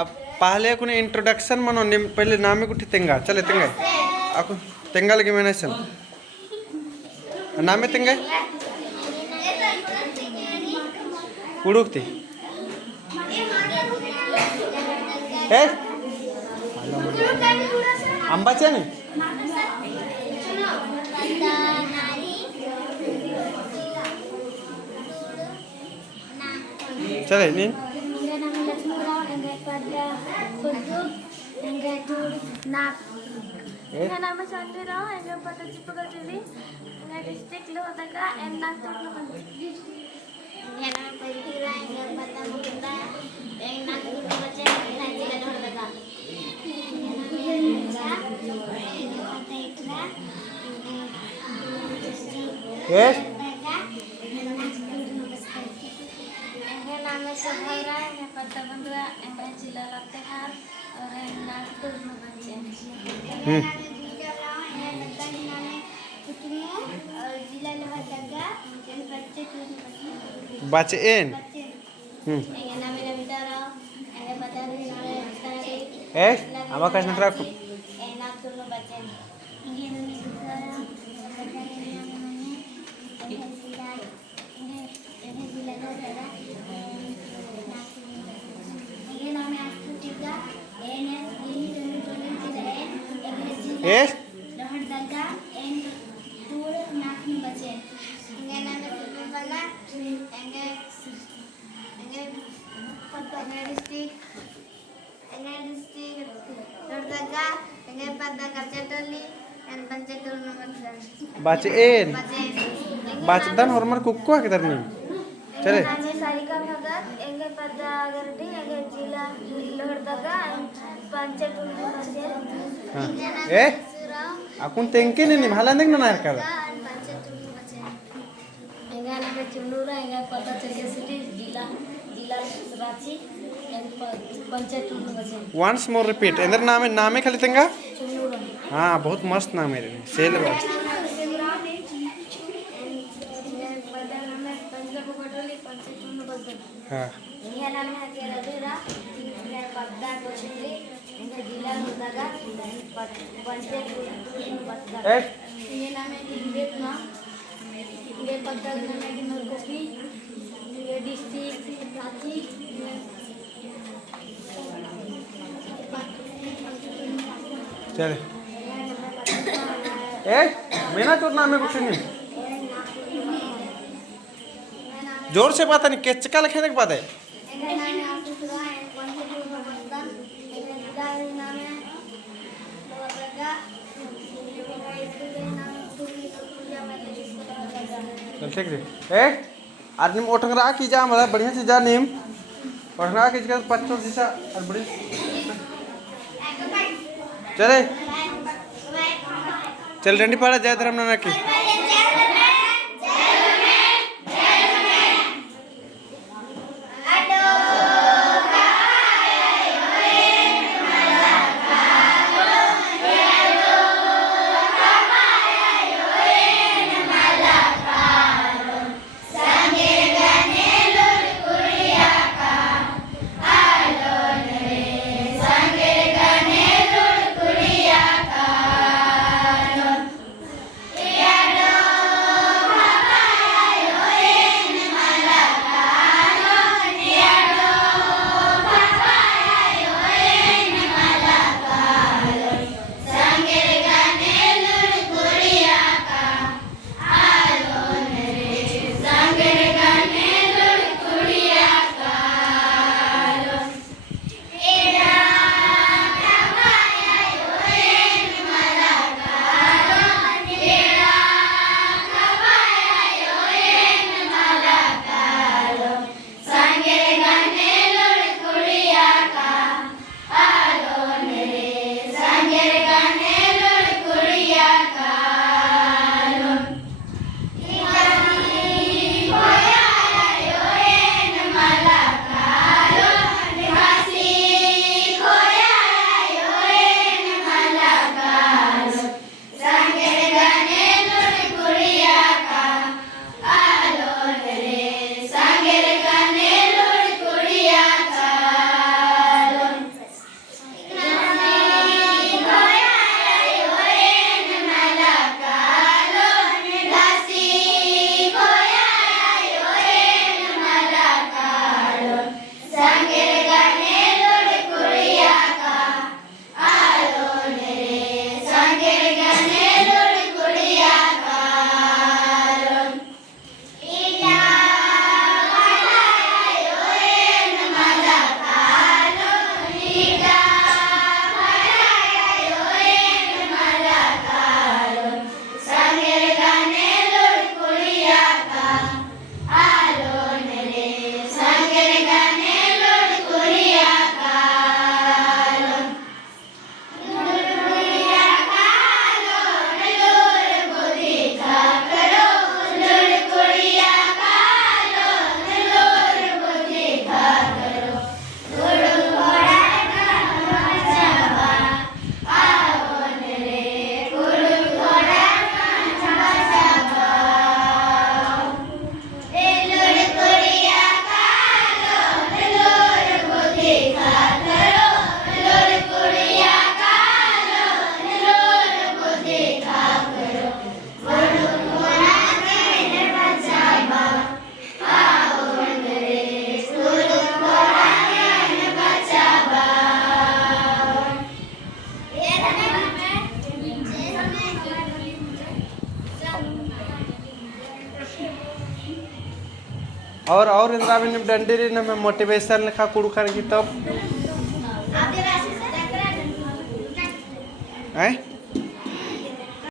अब पहले कुछ इंट्रोडक्शन मनो पहले नामे कुछ तेंगा चले तेंगा aku tinggal gimana sih नामे तेंगा कुड़ुक थी आंबाच्या नी चले नी nama Chandra, enggak pada Cipagati, enggak distrik Lohaga, and Natur. Nama Perikira, enggak pada Mukunda, and Natur baca, and Jila Lohaga. Yes. Nama Sahara, enggak pada Bandua, enggak Jila Latehar, and Natur baca. Bacain. Apa kasih nanti aku? Yes. Bacain. Bacaan hormon kuku kita nih. Cari. Aku tengkin ini mahalan deng nana kala. Once more repeat. Entar नामे खाली तेंगा? हाँ बहुत मस्त नाम है रे cell बात हाँ चले मेना चोर नाम है कुछ नहीं जोर से बात नहीं केचका लिखने की बात है चल ठीक है आज निम ओठंगरा की जा मतलब बढ़िया से जा निम ओठंगरा की जगह 25 जैसा और बढ़िया चले चल रंडी पाड़ा जय धर्म नाना की Yeah. और इंद्रा भी निम डंडी रे नमे मोटिवेशन लेखा कुड़ू खान की तब हैं